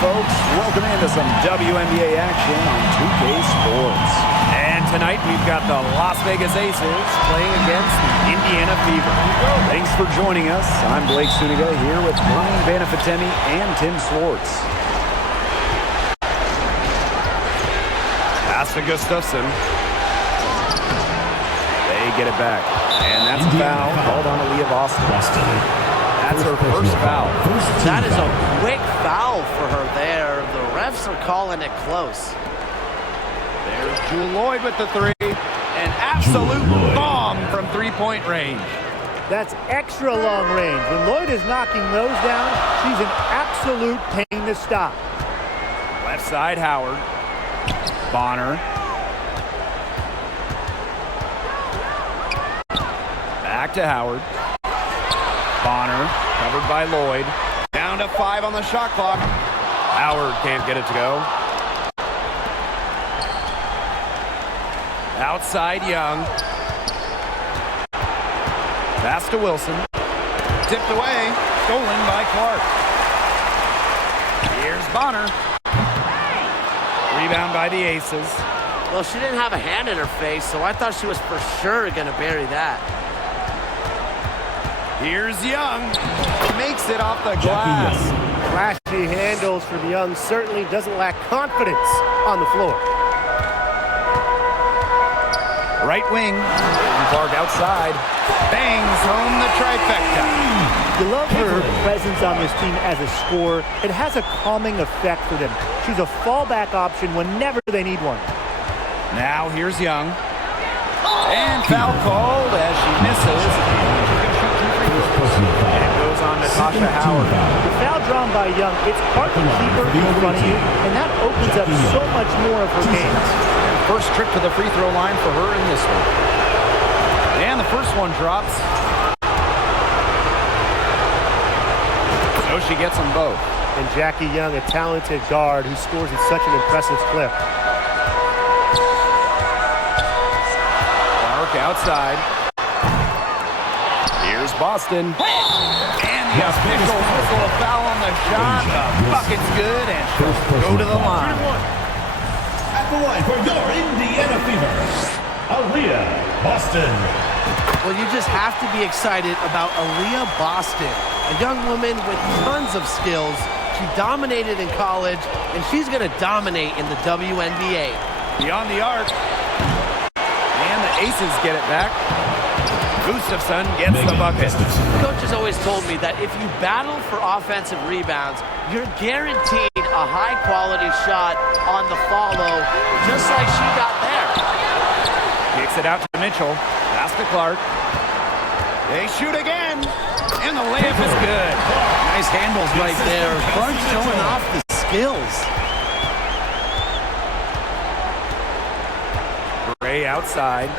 folks. Welcome into some WNBA action on 2K Sports. And tonight we've got the Las Vegas Aces playing against the Indiana Fever. Thanks for joining us. I'm Blake Suniga here with Brian Banafitemi and Tim Swartz. Pass to Gustafson. They get it back. And that's a foul called on Aaliyah Boston. That's her first foul. That is a quick foul for her there. The refs are calling it close. There's Jewel Lloyd with the three. An absolute bomb from three-point range. That's extra long range. When Lloyd is knocking those down, she's an absolute pain to stop. Left side, Howard. Bonner. Back to Howard. Bonner, covered by Lloyd. Down to 5 on the shot clock. Howard can't get it to go. Outside, Young. Pass to Wilson. Tipped away. Stolen by Clark. Here's Bonner. Rebound by the Aces. Well, she didn't have a hand in her face, so I thought she was for sure going to bury that. Here's Young. Makes it off the glass. Flashy handles from Young. Certainly doesn't lack confidence on the floor. Right wing. Clark outside. Bangs home the trifecta. You love her presence on this team as a scorer. It has a calming effect for them. She's a fallback option whenever they need one. Now here's Young. And foul called as she misses. And it goes on Natasha Howard. The foul drawn by Young, it's hard to keep her in front of you, and that opens up so much more of her game. First trip to the free throw line for her in this one. And the first one drops. So she gets them both. And Jackie Young, a talented guard who scores at such an impressive clip. Clark outside. Here's Boston. And the officials whistle a foul on the shot. The bucket's good, and she'll go to the line. At the line for your Indiana Fever, Aaliyah Boston. Well, you just have to be excited about Aaliyah Boston, a young woman with tons of skills. She dominated in college, and she's going to dominate in the WNBA. Beyond the arc. And the Aces get it back. Gustafson gets the bucket. Coach has always told me that if you battle for offensive rebounds, you're guaranteed a high-quality shot on the follow, just like she got there. Kicks it out to Mitchell. Pass to Clark. They shoot again. And the layup is good. Nice handles right there. Clark showing off the skills. Gray outside.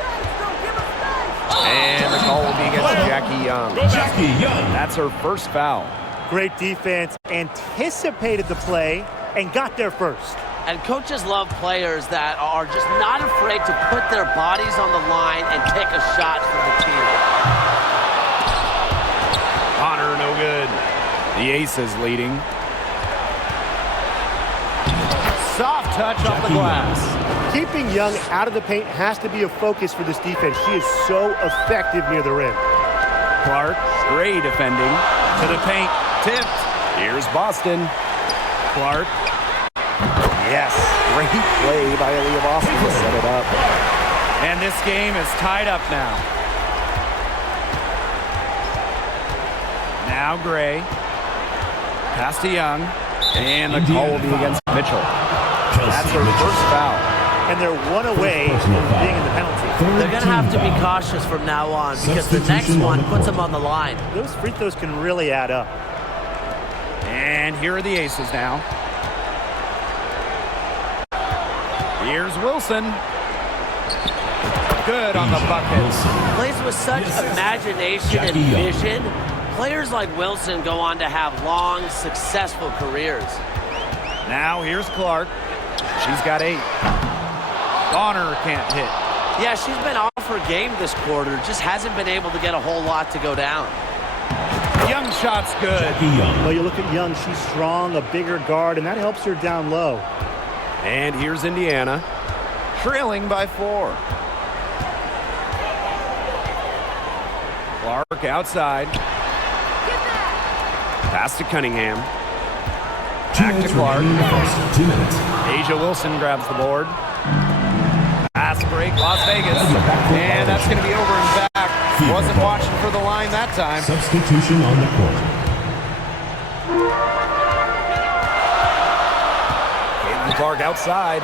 And the call will be against Jackie Young. Jackie Young. That's her first foul. Great defense, anticipated the play, and got there first. And coaches love players that are just not afraid to put their bodies on the line and take a shot for the team. Bonner, no good. The Aces leading. Soft touch off the glass. Keeping Young out of the paint has to be a focus for this defense. She is so effective near the rim. Clark, Gray defending. To the paint, tipped. Here's Boston. Clark. Yes, great play by Aaliyah Boston to set it up. And this game is tied up now. Now Gray. Pass to Young. And the call will be against Mitchell. That's her first foul. And they're one away from being in the penalty. They're going to have to be cautious from now on because the next one puts them on the line. Those free throws can really add up. And here are the Aces now. Here's Wilson. Good on the bucket. Plays with such imagination and vision. Players like Wilson go on to have long, successful careers. Now here's Clark. She's got 8. Bonner can't hit. Yeah, she's been off her game this quarter. Just hasn't been able to get a whole lot to go down. Young shot's good. Jackie Young. Well, you look at Young, she's strong, a bigger guard, and that helps her down low. And here's Indiana, trailing by 4. Clark outside. Pass to Cunningham. Back to Clark. 2 minutes. Asia Wilson grabs the board. Pass break, Las Vegas. And that's going to be over and back. Wasn't watching for the line that time. Substitution on the court. Caitlin Clark outside.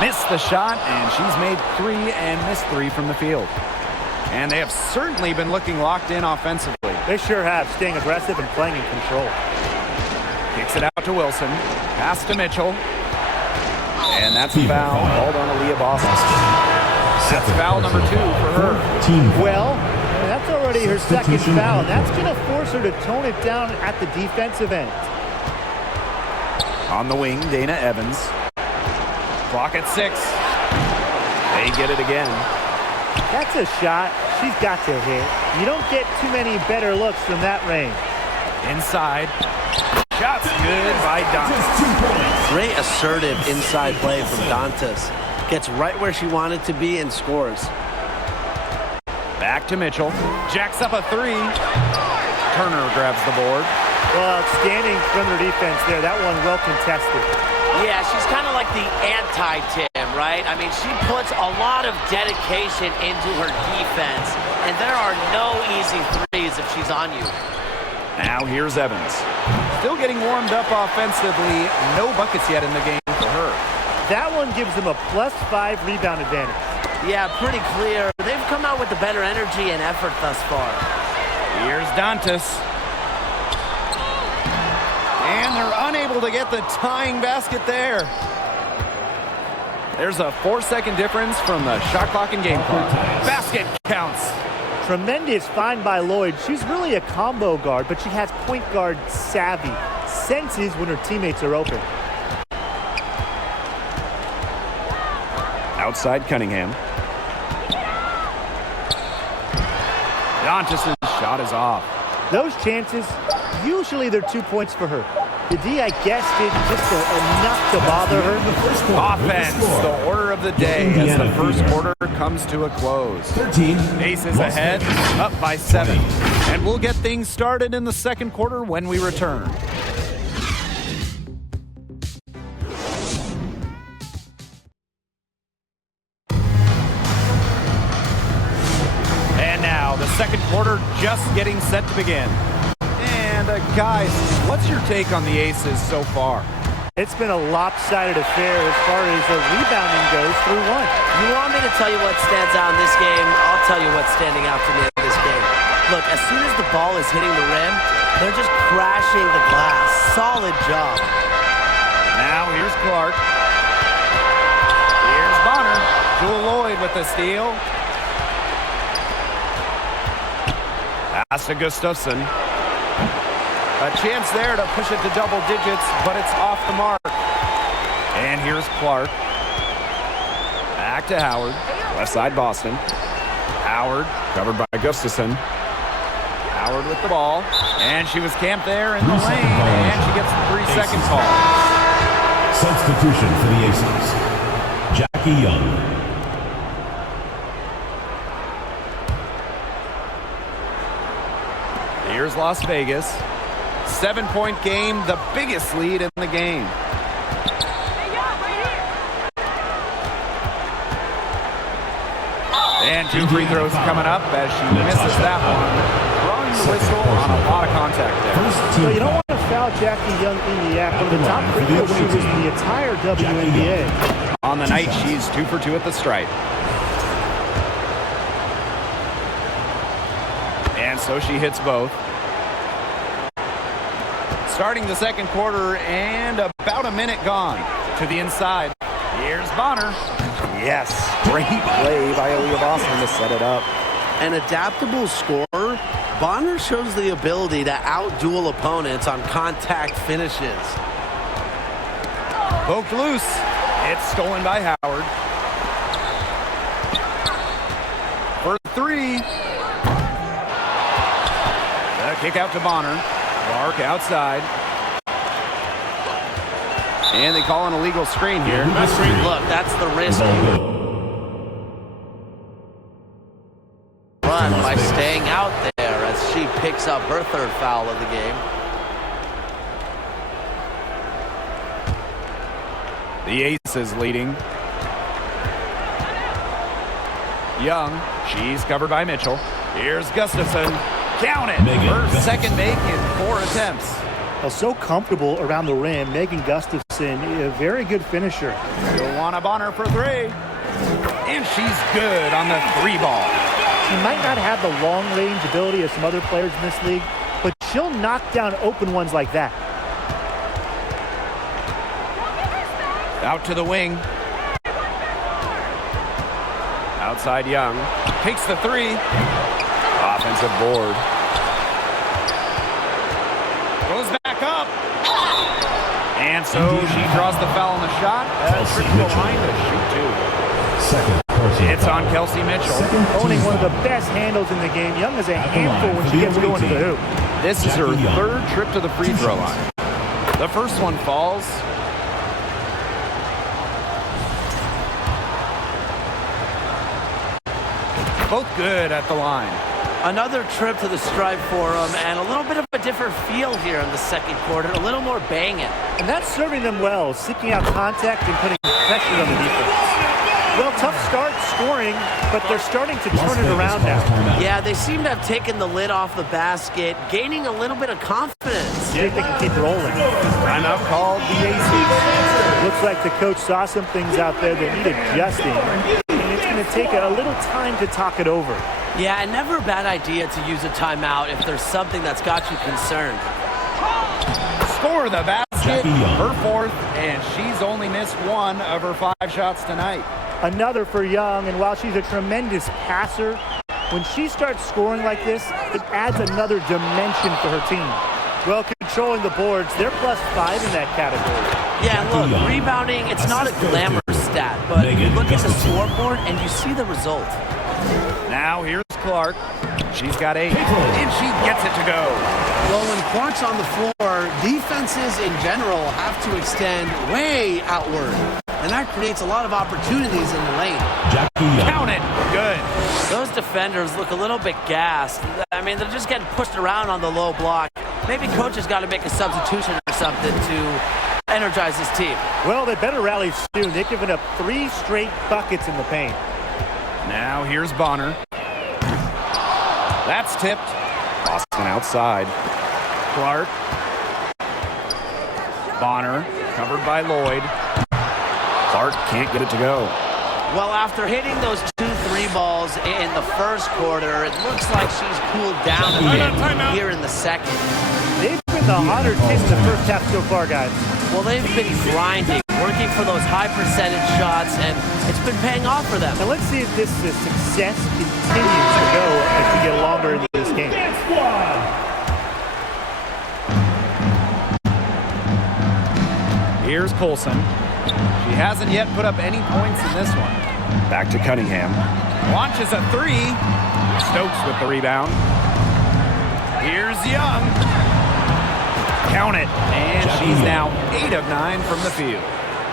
Missed the shot, and she's made 3 and missed 3 from the field. And they have certainly been looking locked in offensively. They sure have, staying aggressive and playing in control. Kicks it out to Wilson. Pass to Mitchell. And that's a foul called on Aaliyah Boston. That's foul number 2 for her. Well, that's already her second foul. That's going to force her to tone it down at the defensive end. On the wing, Dana Evans. Clock at 6. They get it again. That's a shot she's got to hit. You don't get too many better looks from that range. Inside. Shot's good by Dantas. Great assertive inside play from Dantas. Gets right where she wanted to be and scores. Back to Mitchell. Jacks up a 3. Turner grabs the board. Well, outstanding perimeter defense there. That one well contested. Yeah, she's kind of like the anti-Tim, right? I mean, she puts a lot of dedication into her defense, and there are no easy threes if she's on you. Now here's Evans. Still getting warmed up offensively. No buckets yet in the game for her. That one gives them a +5 rebound advantage. Yeah, pretty clear. They've come out with the better energy and effort thus far. Here's Dantas. And they're unable to get the tying basket there. There's a 4-second difference from the shot clock and game clock. Basket counts. Tremendous find by Lloyd. She's really a combo guard, but she has point guard savvy. Senses when her teammates are open. Outside Cunningham. Dantas' shot is off. Those chances, usually they're 2 points for her. The D, I guess, did just enough to bother her. Offense, the order of the day as the first quarter comes to a close. 13. Aces ahead, up by 7. And we'll get things started in the second quarter when we return. And now, the second quarter just getting set to begin. And guys, what's your take on the Aces so far? It's been a lopsided affair as far as the rebounding goes through one. You want me to tell you what stands out in this game? I'll tell you what's standing out to me in this game. Look, as soon as the ball is hitting the rim, they're just crashing the glass. Solid job. Now here's Clark. Here's Bonner. Jewel Lloyd with the steal. Pass to Gustafson. A chance there to push it to double digits, but it's off the mark. And here's Clark. Back to Howard. Left side Boston. Howard covered by Gustafson. Howard with the ball. And she was camped there in the lane. And she gets the 3-second call. Substitution for the Aces. Jackie Young. Here's Las Vegas. 7-point game, the biggest lead in the game. And 2 free throws coming up as she misses that one. Drawing the whistle on a lot of contact there. So you don't want to foul Jackie Young in the act. One of the top free throw shooters in the entire WNBA. On the night, she's 2 for 2 at the stripe. And so she hits both. Starting the second quarter and about a minute gone. To the inside. Here's Bonner. Yes, great play by Aaliyah Boston to set it up. An adaptable scorer, Bonner shows the ability to outduel opponents on contact finishes. Poked loose. It's stolen by Howard. For 3. A kick out to Bonner. Clark outside. And they call an illegal screen here. Look, that's the risk run by staying out there as she picks up her third foul of the game. The Aces leading. Young, she's covered by Mitchell. Here's Gustafson. Count it. Her second make in 4 attempts. Well, so comfortable around the rim. Megan Gustafson, a very good finisher. Joanna Bonner for 3. And she's good on the 3 ball. She might not have the long-range ability of some other players in this league, but she'll knock down open ones like that. Out to the wing. Outside Young. Takes the 3. Offensive board. Goes back up. And so she draws the foul on the shot. Trips the line to shoot 2. It's on Kelsey Mitchell. Owning one of the best handles in the game. Young is a handful when she gets going to the hoop. This is her 3rd trip to the free throw line. The first one falls. Both good at the line. Another trip to the stripe for them, and a little bit of a different feel here in the second quarter, a little more banging. And that's serving them well, seeking out contact and putting pressure on the defense. Well, tough start scoring, but they're starting to turn it around now. Yeah, they seem to have taken the lid off the basket, gaining a little bit of confidence. See if they can keep rolling. Timeout called the Aces. Looks like the coach saw some things out there that need adjusting, and it's going to take a little time to talk it over. Yeah, and never a bad idea to use a timeout if there's something that's got you concerned. Score the basket, her 4th, and she's only missed 1 of her 5 shots tonight. Another for Young, and while she's a tremendous passer, when she starts scoring like this, it adds another dimension for her team. Well, controlling the boards, they're +5 in that category. Yeah, and look, rebounding, it's not a glamorous stat, but you look at the scoreboard and you see the result. Now here's Clark. She's got 8, and she gets it to go. Well, when Clark's on the floor, defenses in general have to extend way outward, and that creates a lot of opportunities in the lane. Count it. Good. Those defenders look a little bit gassed. I mean, they're just getting pushed around on the low block. Maybe coach has got to make a substitution or something to energize his team. Well, they better rally soon. They've given up 3 straight buckets in the paint. Now here's Bonner. That's tipped. Boston outside. Clark. Bonner covered by Lloyd. Clark can't get it to go. Well, after hitting those 2 3 balls in the first quarter, it looks like she's cooled down a bit here in the second. They've been the hotter team in the first half so far, guys. Well, they've been grinding, working for those high percentage shots, and it's been paying off for them. Now let's see if this success continues to go as we get longer into this game. Here's Colson. She hasn't yet put up any points in this one. Back to Cunningham. Launches a 3. Stokes with the rebound. Here's Young. Count it. And she's now 8 of 9 from the field.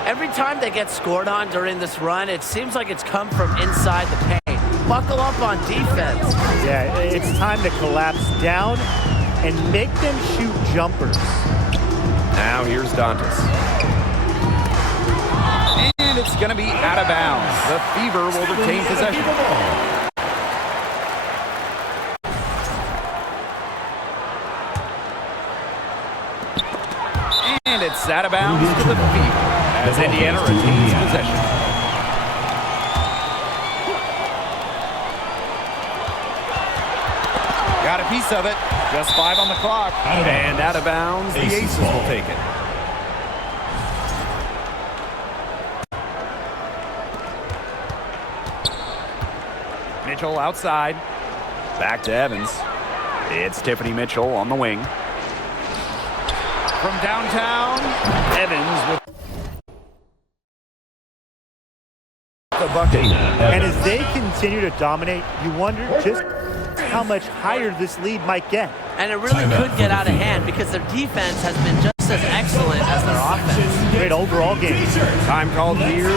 Every time they get scored on during this run, it seems like it's come from inside the paint. Buckle up on defense. Yeah, it's time to collapse down and make them shoot jumpers. Now here's Dantas. And it's going to be out of bounds. The Fever will retain possession. And it's out of bounds to the Fever as Indiana retains possession. Got a piece of it. Just 5 on the clock. And out of bounds, the Aces will take it. Mitchell outside. Back to Evans. It's Tiffany Mitchell on the wing. From downtown, Evans with the bucket. And as they continue to dominate, you wonder just how much higher this lead might get. And it really could get out of hand because their defense has been just as excellent as their offense. Great overall game. Time called here.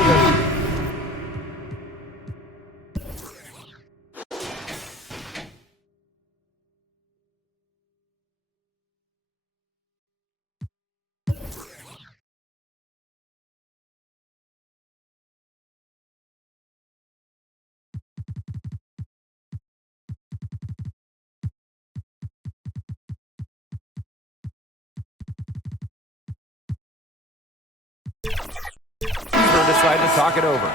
Decide to talk it over.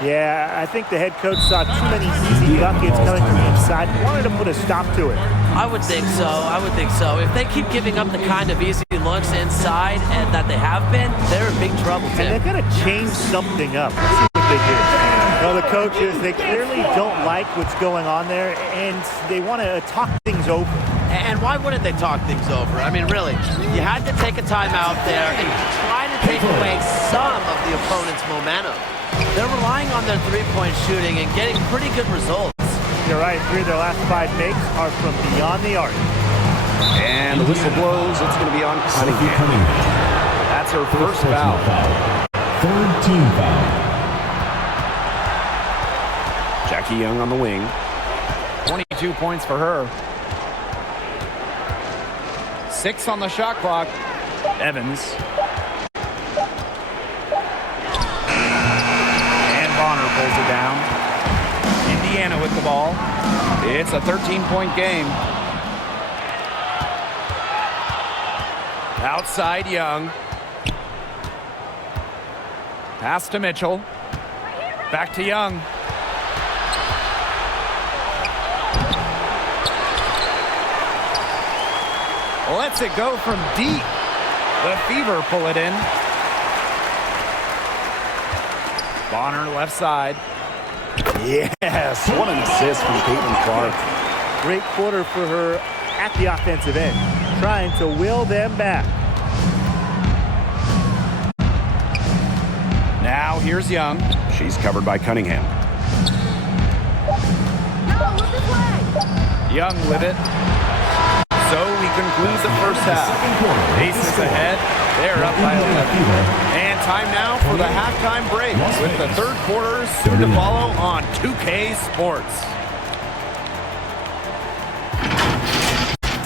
Yeah, I think the head coach saw too many easy buckets coming from the inside. Wanted to put a stop to it. I would think so. I would think so. If they keep giving up the kind of easy looks inside and that they have been, they're in big trouble, Tim. And they've got to change something up. Let's see what they do. The coaches, they clearly don't like what's going on there, and they want to talk things over. And why wouldn't they talk things over? I mean, really, you had to take a timeout there and try to take away some of the opponent's momentum. They're relying on their three-point shooting and getting pretty good results. You're right. 3 of their last 5 makes are from beyond the arc. And the whistle blows. It's going to be on Cunningham. That's her first foul. Third team foul. Jackie Young on the wing. 22 points for her. 6 on the shot clock. Evans. And Bonner pulls it down. Indiana with the ball. It's a 13-point game. Outside Young. Pass to Mitchell. Back to Young. Lets it go from deep. The Fever pull it in. Bonner left side. Yes, what an assist from Caitlin Clark. Great quarter for her at the offensive end, trying to will them back. Now here's Young. She's covered by Cunningham. Young with it. So we conclude the first half. Aces ahead. They're up by 11. And time now for the halftime break with the third quarter soon to follow on 2K Sports.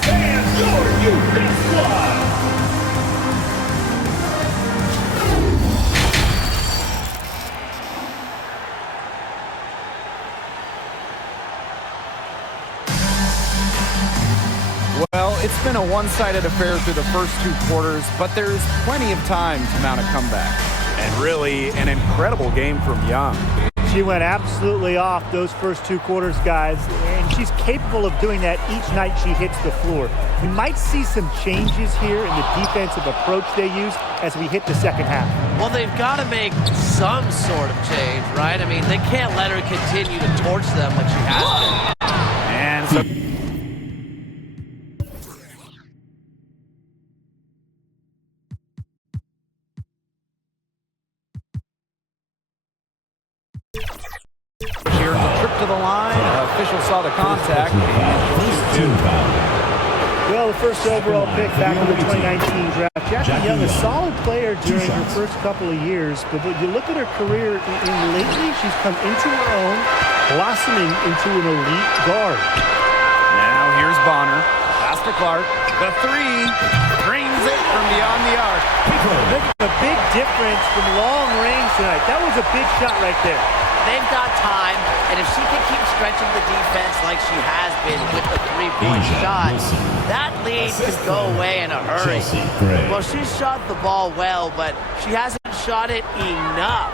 And your U.S. squad. Well, it's been a one-sided affair through the first 2 quarters, but there's plenty of time to mount a comeback. And really, an incredible game from Young. She went absolutely off those first 2 quarters, guys, and she's capable of doing that each night she hits the floor. We might see some changes here in the defensive approach they use as we hit the second half. Well, they've got to make some sort of change, right? I mean, they can't let her continue to torch them like she has been. And so here's a trip to the line. Official saw the contact. First team foul. Well, the first overall pick back in the 2019 draft. Jackie Young, a solid player during her first couple of years, but when you look at her career lately, she's come into her own, blossoming into an elite guard. Now here's Bonner. Pass to Clark. The three brings it from beyond the arc. Look at the big difference from long range tonight. That was a big shot right there. They've got time, and if she can keep stretching the defense like she has been with the three-point shot, that lead could go away in a hurry. Well, she shot the ball well, but she hasn't shot it enough.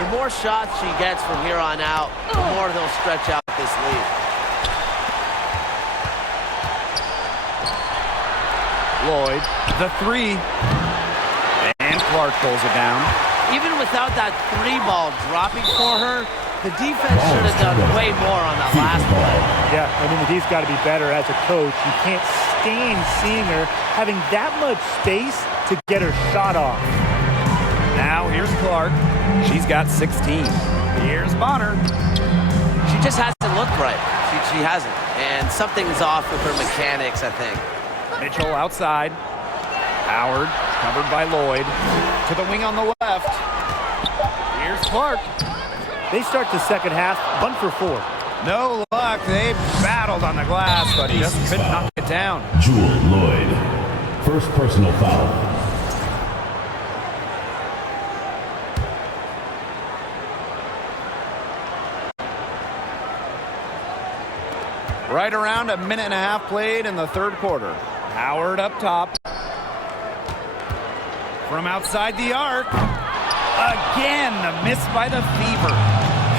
The more shots she gets from here on out, the more they'll stretch out this lead. Lloyd, the three. And Clark pulls it down. Even without that 3-ball dropping for her, the defense should have done way more on that last play. Yeah, I mean, he's got to be better as a coach. You can't stand seeing her having that much space to get her shot off. Now here's Clark. She's got 16. Here's Bonner. She just hasn't doesn't look right. She hasn't. And something's off with her mechanics, I think. Mitchell outside. Howard covered by Lloyd. To the wing on the left. Here's Clark. They start the second half 1 for 4. No luck. They battled on the glass, but he just couldn't knock it down. Jewel Lloyd. First personal foul. Right around a minute and a half played in the third quarter. Howard up top. From outside the arc. Again, the miss by the Fever.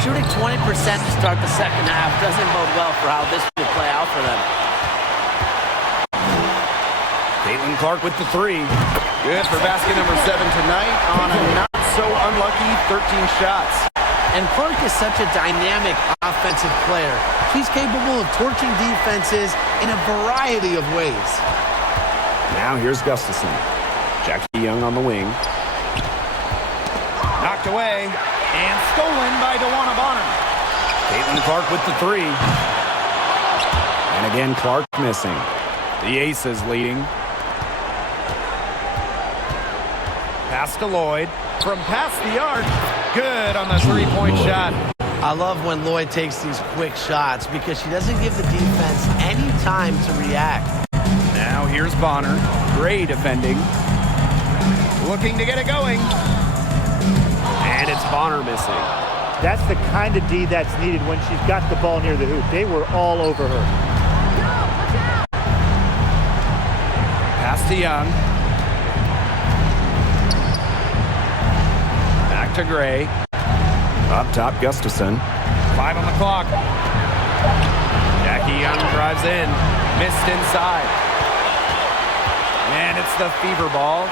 Shooting 20% to start the second half doesn't bode well for how this will play out for them. Caitlin Clark with the three. Good for basket number 7 tonight on a not-so-unlucky 13 shots. And Clark is such a dynamic offensive player. She's capable of torching defenses in a variety of ways. Now here's Gustafson. Jackie Young on the wing. Knocked away and stolen by DeWanna Bonner. Caitlin Clark with the three. And again, Clark missing. The Aces leading. Pass to Lloyd. From past the arc. Good on the three-point shot. I love when Lloyd takes these quick shots because she doesn't give the defense any time to react. Now here's Bonner. Gray defending. Looking to get it going. And it's Bonner missing. That's the kind of D that's needed when she's got the ball near the hoop. They were all over her. Pass to Young. Back to Gray. Up top, Gustafson. 5 on the clock. Jackie Young drives in. Missed inside. And it's the Fever ball.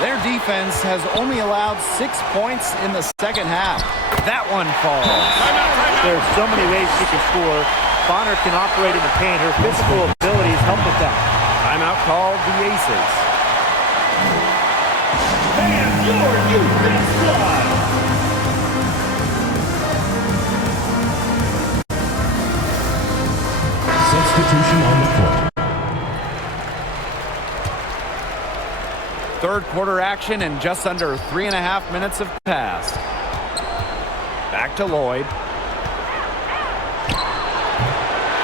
Their defense has only allowed 6 points in the second half. That one falls. There's so many ways she can score. Bonner can operate in the paint. Her physical abilities help with that. Timeout called the Aces. And your new best squad. Substitution on the court. Third quarter action and just under 3.5 minutes have passed. Back to Lloyd.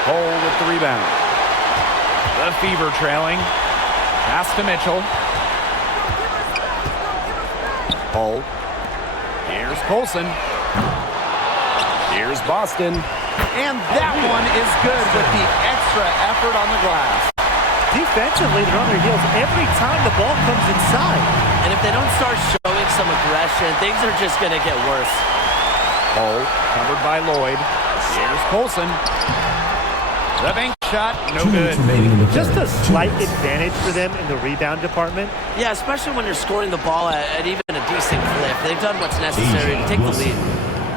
Cole with the rebound. The Fever trailing. Pass to Mitchell. Cole. Here's Colson. Here's Boston. And that one is good with the extra effort on the glass. Defensively, they're on their heels every time the ball comes inside. And if they don't start showing some aggression, things are just going to get worse. Cole covered by Lloyd. Here's Colson. The bank shot, no good. Just a slight advantage for them in the rebound department. Yeah, especially when you're scoring the ball at even a decent clip. They've done what's necessary to take the lead.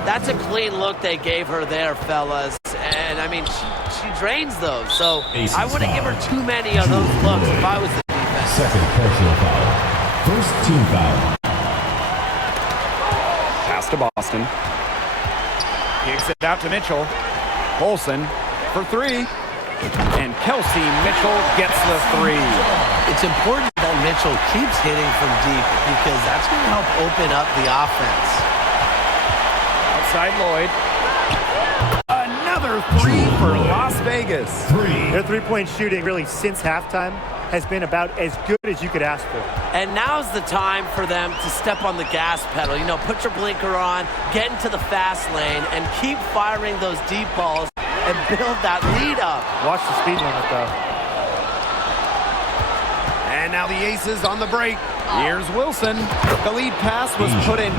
That's a clean look they gave her there, fellas. And, I mean, she drains those. So I wouldn't give her too many of those looks if I was the defense. Second personal foul. First team foul. Pass to Boston. Kicks it out to Mitchell. Colson for three. And Kelsey Mitchell gets the three. It's important that Mitchell keeps hitting from deep because that's going to help open up the offense. Outside Lloyd. Another three for Las Vegas. Their three-point shooting really since halftime has been about as good as you could ask for. And now's the time for them to step on the gas pedal. You know, put your blinker on, get into the fast lane, and keep firing those deep balls and build that lead up. Watch the speed limit, though. And now the Aces on the break. Here's Wilson. The lead pass was put in.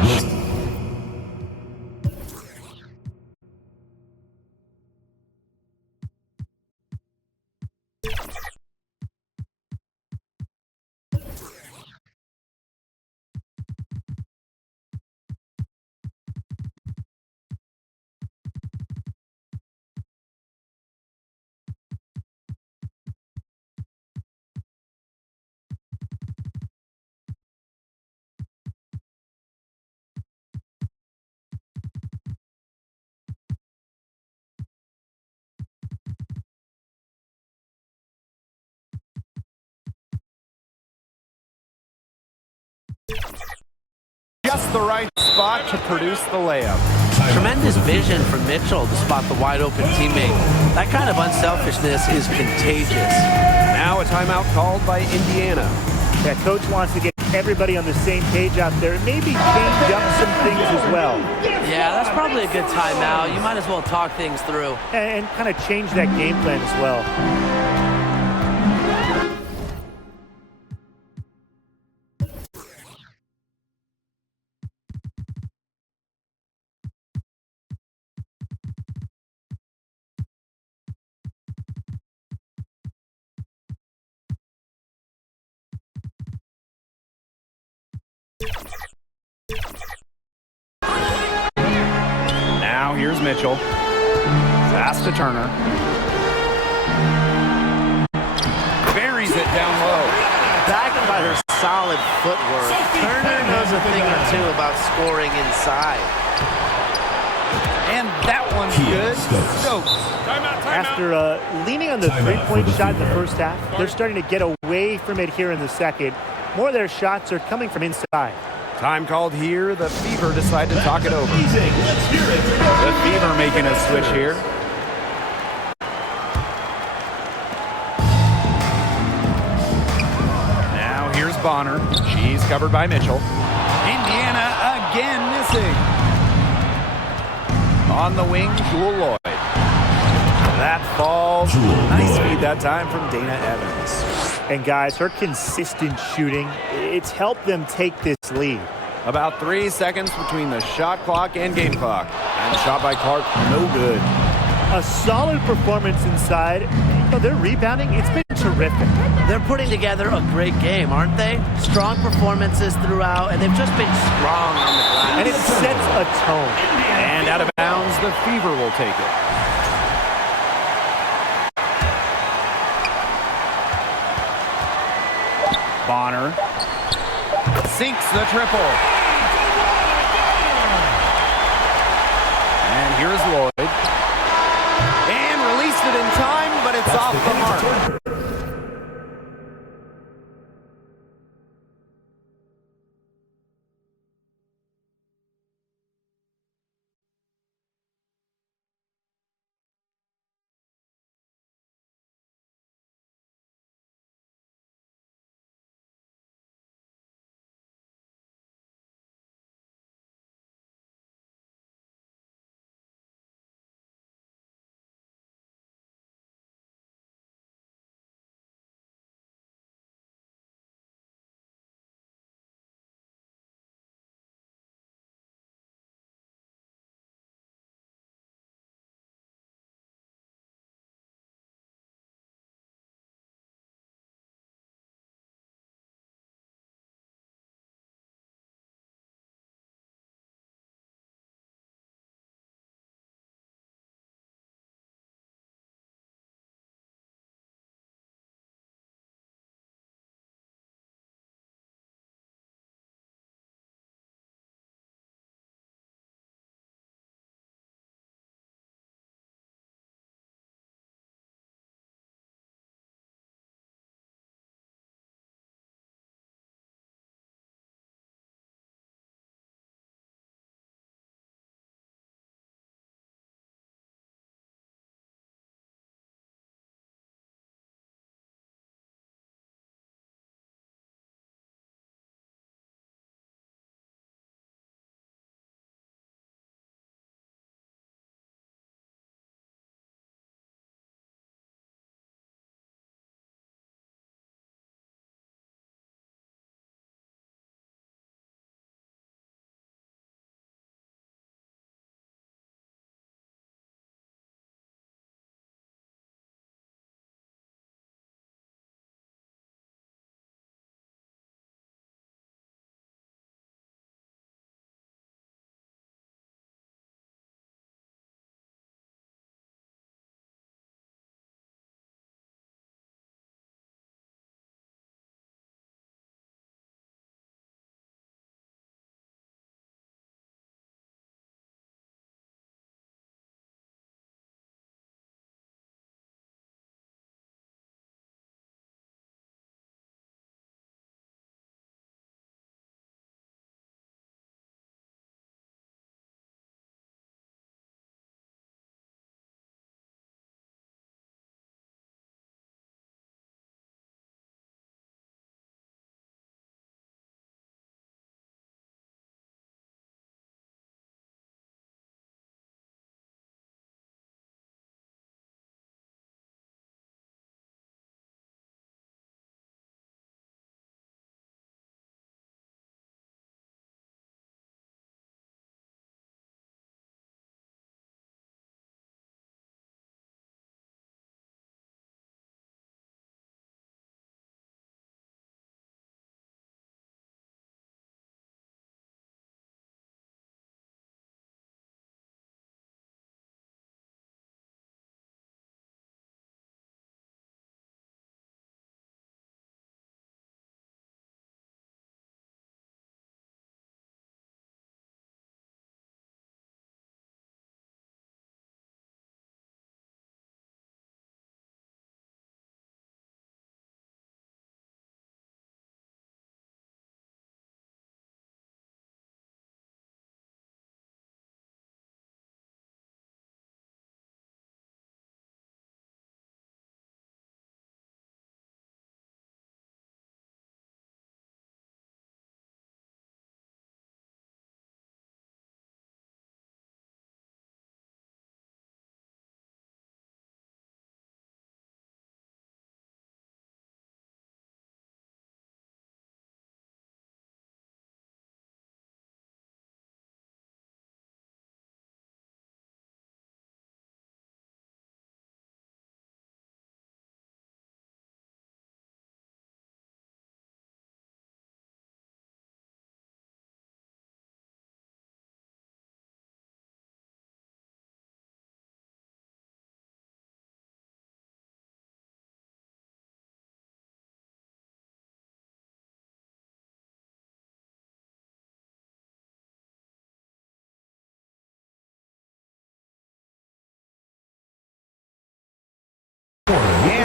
the right spot to produce the layup. Tremendous vision from Mitchell to spot the wide-open teammate. That kind of unselfishness is contagious. Now a timeout called by Indiana. That coach wants to get everybody on the same page out there and maybe change up some things as well. Yeah, that's probably a good timeout. You might as well talk things through. And kind of change that game plan as well. Now here's Mitchell. Pass to Turner. Buries it down low. Backed by her solid footwork, Turner knows a thing or two about scoring inside. And that one's good. Stokes. After leaning on the three-point shot in the first half, they're starting to get away from it here in the second. More of their shots are coming from inside. Time called here. The Fever decide to talk it over. Let's hear it for your The Fever making a switch here. Now here's Bonner. She's covered by Mitchell. Indiana again missing. On the wing, Jewel Lloyd. That falls. Nice feed that time from Dana Evans. And guys, her consistent shooting, it's helped them take this lead. About 3 seconds between the shot clock and game clock. And shot by Clark, no good. A solid performance inside. You know, their rebounding, it's been terrific. They're putting together a great game, aren't they? Strong performances throughout, and they've just been strong on the glass. And it sets a tone. And out of bounds, the Fever will take it. Bonner sinks the triple. And here's Lloyd. And released it in time, but it's off the mark.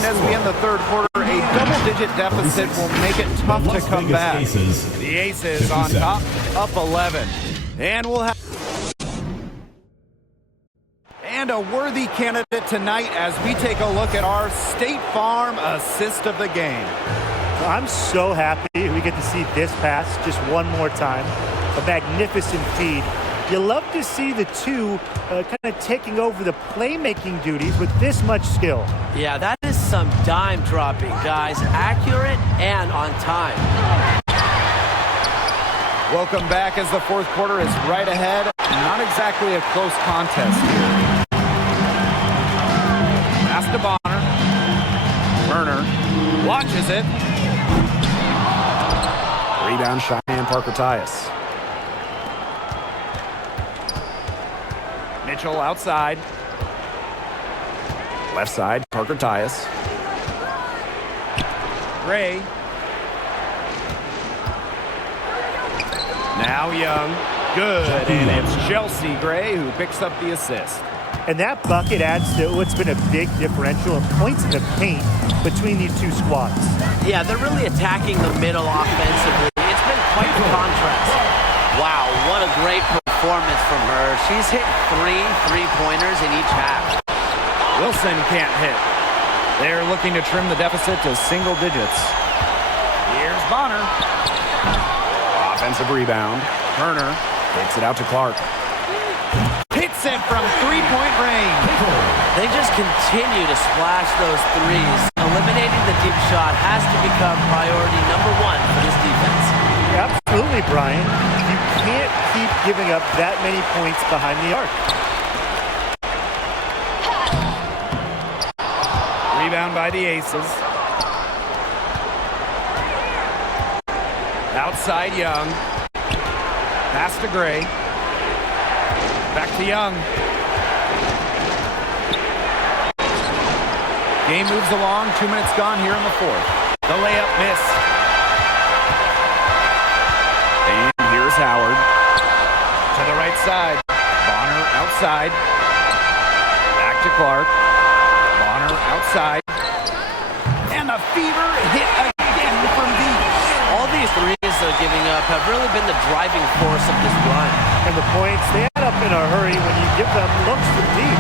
And as we end the third quarter, a double-digit deficit will make it tough to come back. The Aces on top, up 11. And we'll have a worthy candidate tonight as we take a look at our State Farm assist of the game. I'm so happy we get to see this pass just one more time. A magnificent feed. You love to see the two kind of taking over the playmaking duties with this much skill. Yeah, that is some dime dropping, guys. Accurate and on time. Welcome back as the fourth quarter is right ahead. Not exactly a close contest here. Pass to Bonner. Turner launches it. Rebound, Cheyenne Parker-Tyus. Mitchell outside. Left side, Parker-Tyus. Gray. Now Young. Good, and it's Chelsea Gray who picks up the assist. And that bucket adds to what's been a big differential in points in the paint between these two squads. Yeah, they're really attacking the middle offensively. It's been quite the contrast. Wow, what a great performance from her. She's hit 3 3-pointers in each half. Wilson can't hit. They're looking to trim the deficit to single digits. Here's Bonner. Offensive rebound. Turner takes it out to Clark. Hits it from three-point range. They just continue to splash those threes. Eliminating the deep shot has to become priority number 1 for this defense. Absolutely, Brian. You can't keep giving up that many points behind the arc. Rebound by the Aces. Outside Young. Pass to Gray. Back to Young. Game moves along. 2 minutes gone here in the fourth. The layup miss. And here's Howard. To the right side. Bonner outside. Back to Clark. Bonner outside. And the Fever hit again from deep. All these threes they're giving up have really been the driving force of this run. And the points, they add up in a hurry when you give them looks from deep.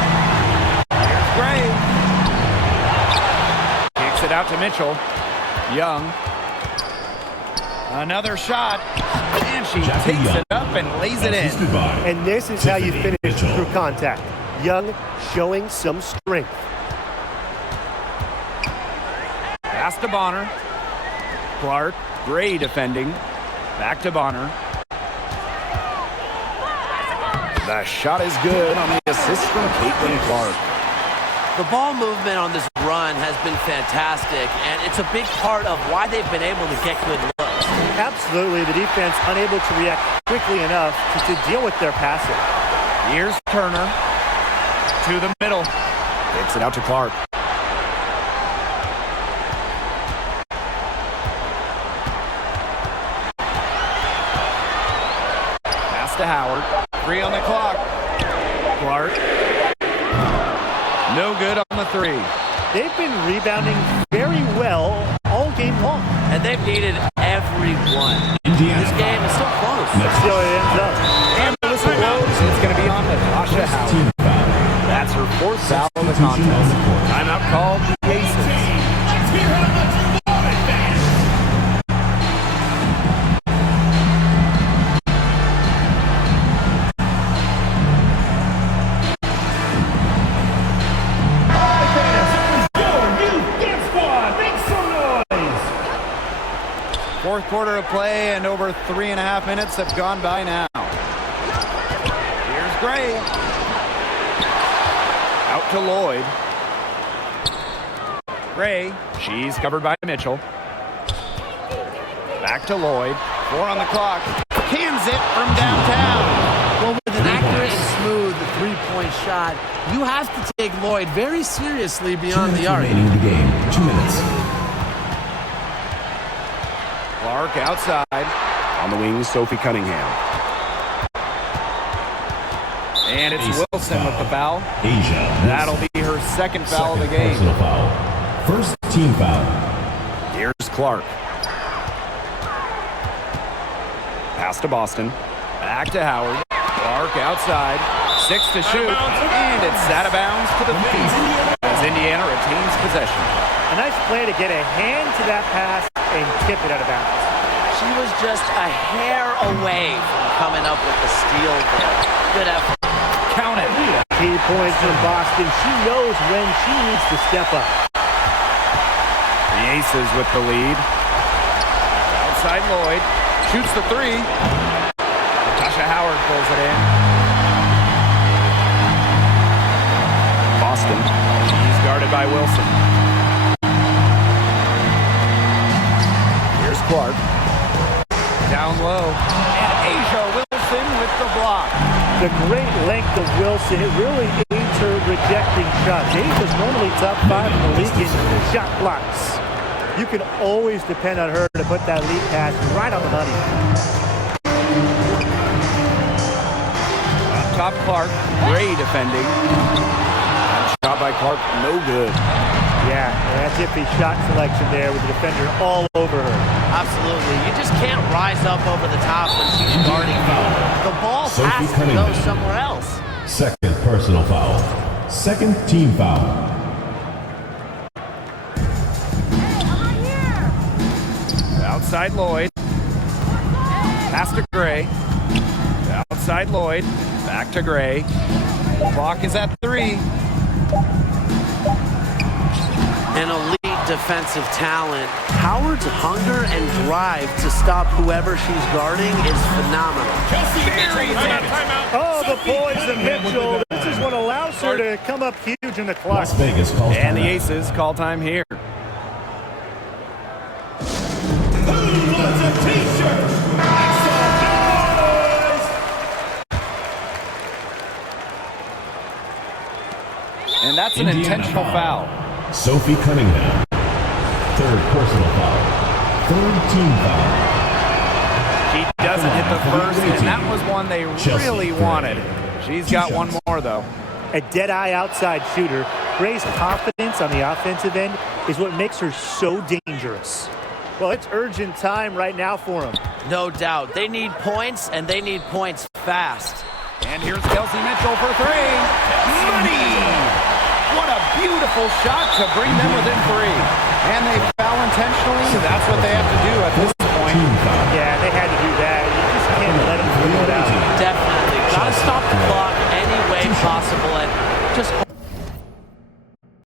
Here's Gray. Kicks it out to Mitchell. Young. Another shot. And she takes it up and lays it in. And this is how you finish through contact. Young showing some strength. Pass to Bonner. Clark. Gray defending. Back to Bonner. The shot is good on the assist from Caitlin Clark. The ball movement on this run has been fantastic, and it's a big part of why they've been able to get good looks. Absolutely, the defense unable to react quickly enough to deal with their passing. Here's Turner. To the middle. Takes it out to Clark. To Howard. 3 on the clock. Clark. No good on the 3. They've been rebounding very well all game long. And they've needed every one. This game is still close. Still it ends up. And the whistle blows. It's going to be on Natasha Howard. That's her 4th foul of the contest. Timeout called the Aces. Fourth quarter of play, and over 3.5 minutes have gone by now. Here's Gray. Out to Lloyd. Gray, she's covered by Mitchell. Back to Lloyd. 4 on the clock. Cans it from downtown. Well, with an accurate and smooth three-point shot, you have to take Lloyd very seriously beyond the arc. Remaining in the game. 2 minutes. Clark outside. On the wing, Sophie Cunningham. And it's Wilson with the foul. Asia. That'll be her second foul of the game. Foul. First team foul. Here's Clark. Pass to Boston. Back to Howard. Clark outside. 6 to shoot. And it's out of bounds to the feet as Indiana retains possession. A nice play to get a hand to that pass and tip it out of bounds. She was just a hair away from coming up with the steal there. Good effort. Count it. Key points from Boston. She knows when she needs to step up. The Aces with the lead. Outside Lloyd. Shoots the 3. Natasha Howard pulls it in. Boston. She's guarded by Wilson. Here's Clark. Down low. And Asia Wilson with the block. The great length of Wilson, it really aids her rejecting shots. Asia's normally top 5 in the league in shot blocks. You can always depend on her to put that lead pass right on the money. Up top Clark. Gray defending. Shot by Clark, no good. Yeah, that's iffy shot selection there with the defender all over her. Absolutely. You just can't rise up over the top when she's guarding you. The ball Sophie has to Cunningham. go somewhere else. Second personal foul. Second team foul. Outside Lloyd. Pass to Gray. Outside Lloyd. Back to Gray. The clock is at 3. An elite defensive talent. Howard's hunger and drive to stop whoever she's guarding is phenomenal. Oh, the poison Mitchell. This is what allows her to come up huge in the clock. Las Vegas calls And the timeout. Aces call time here. Who wants a t-shirt? Make some noise! And that's an Indiana intentional foul. Sophie Cunningham. Third personal foul. Third team foul. She doesn't hit the first, and that was one they really wanted. She's got one more, though. A dead-eye outside shooter. Gray's confidence on the offensive end is what makes her so dangerous. Well, it's urgent time right now for them. No doubt. They need points, and they need points fast. And here's Kelsey Mitchell for 3. Money! What a beautiful shot to bring them within 3. And they foul intentionally. That's what they have to do at this point. Team foul. Yeah, they had to do that. You just can't let them throw it out. Definitely. Got to stop the clock any way possible and just